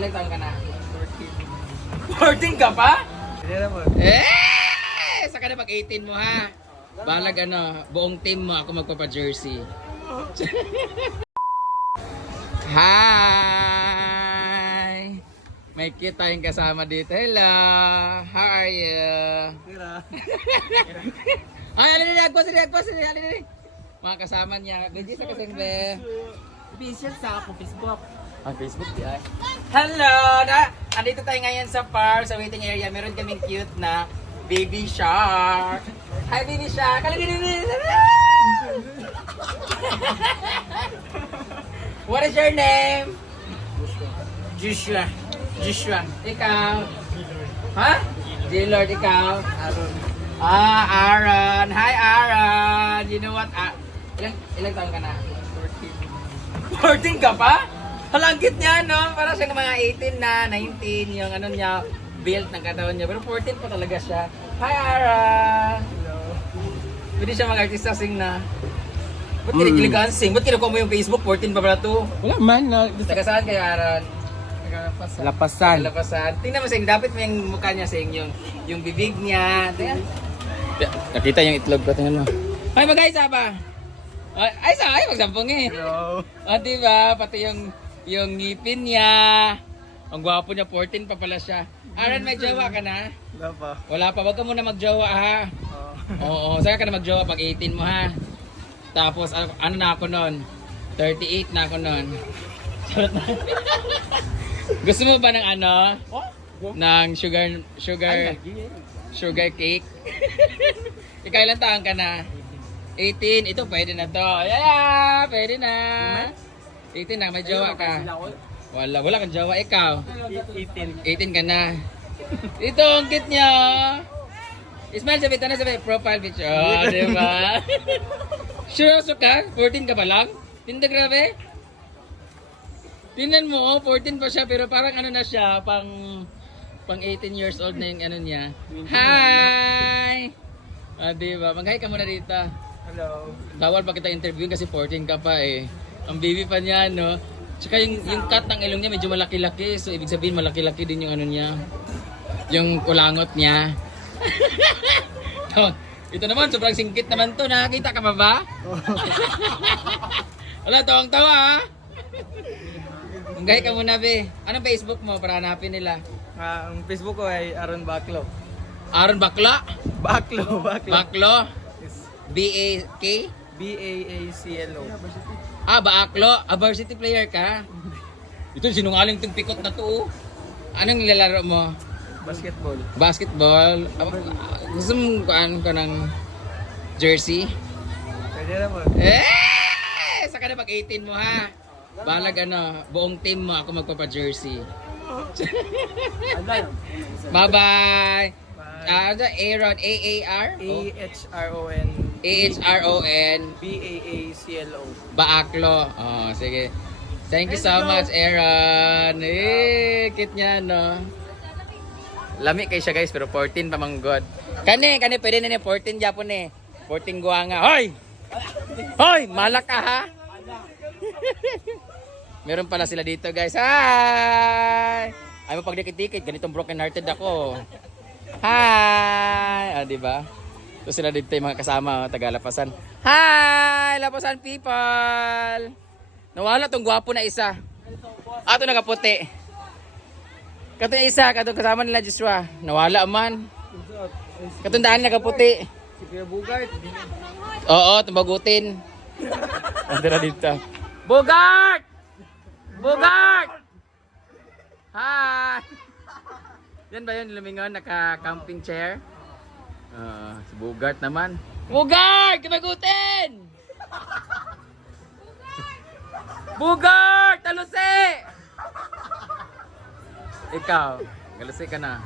Ilang taon ka na? 14 ka pa? Hindi naman. Saka na pag 18 mo ha. Balag ano, buong team mo ako magpapa-jersey. Hi! May cute tayong kasama dito. Hello! How are you? Tira. Ay, alin mga kasama niya. Gagi sa kasing be. Official sa ako, Facebook. Ang Facebook di ay. Hello! Andito tayo ngayon sa park, sa waiting area. Meron kaming cute na baby shark. Hi baby shark! What is your name? Joshua. Joshua. Ikaw? Ha? J-Lord, ikaw? Aaron. Aaron. Hi, Aaron. You know what? Ilang taon ka na? 14 ka pa? Halangkit niya, no? Parang siya ng mga 18 na, 19, yung ano niya, build ng katawan niya. Pero 14 pa talaga siya. Hi, Aaron. Hello. Pwede siya mag-artista sing na. Ba't kinikilig ka ang sing? Ba't kinukuha mo yung Facebook? 14 pa pala to? Wala man. Taga saan kayo, Aaron? Lapasan. Lapasan. Tingnan mo sing, dapat may yung mukha niya sing, yung bibig niya. Tingnan. Nakita yung itlog ko, tingnan mo. Ay, mag-aisa ba? Ay, magsampung eh. Hello. Diba? Pati yung ngipin niya. Ang gwapo niya, 14 pa pala siya. Aaron, may jowa ka na? Wala pa. Wala pa, wag ka muna magjowa ha. Oo, saka ka na magjowa pag 18 mo ha. Tapos, ano na ako nun? 38 na ako nun. Gusto mo ba ng ano? Ng sugar cake? Ikaw ilang taon ka na? 18. Ito pwede na to. Yeah, pwede na. 18 na, may jowa ka. Wala kang jowa. Ikaw? 18. 18 ka na. Ito, ang cute niya. Ismail, sabi profile picture. Oh, di ba? Seryoso ka? 14 ka pa lang? Tinda grabe? Tingnan mo, 14 pa siya pero parang ano na siya, pang 18 years old na yung ano niya. Hi! Di ba? Mag-hi ka muna dito. Hello. Bawal pa kita interviewin kasi 14 ka pa eh. Ang baby pa niya, no? Tsaka yung cut ng ilong niya medyo malaki-laki. So, ibig sabihin malaki-laki din yung ano niya. Yung kulangot niya. Ito naman, sobrang singkit naman to. Nakakita ka pa ba? Wala, tawang-tawa ha? Hanggahin ka muna, be. Anong Facebook mo para hanapin nila? Ang Facebook ko ay Aaron Baclo. Aaron Bakla? Baclo. Baklo? Yes. B-A-K? Baaclo. Baaklo. Varsity player ka? Ito, sinungaling itong pikot na to. Anong nilalaro mo? Basketball. Basketball? Gusto mo kuhaan ka ng jersey? Pwede naman. Saka na pag 18 mo ha. Balag ano, buong team mo ako magpapa-jersey. Bye-bye! Aaron, A-A-R? A-H-R-O-N. A-H-R-O-N. B-A-A-C-L-O. Baaklo. Oh, sige. Thank you so much, Aaron. Cute niya, no? Lami kay siya, guys, pero 14 pa mang god. Kani, pwede na 14 Japon eh. 14 guwanga. Hoy! Hoy! Malak ka, ha? Meron pala sila dito, guys. Hi! Ay mo pag dikit-dikit, ganitong broken hearted ako. Hi! Diba? So sila dito yung mga kasama, taga Lapasan. Hi! Lapasan people! Nawala tong gwapo na isa. Ito nakaputi. Katong isa, katong kasama nila Joshua. Nawala man. Katong daan nakaputi. Si Kuya Bugart. Oo, tumbagutin. Ando na dito. Bugart! Bugart! Hi! Yan ba yun, lumingon, naka-camping chair? Si Bugart naman. Bugart! Tumagutin! Bugart! Talusi! Ikaw, galusi ka na.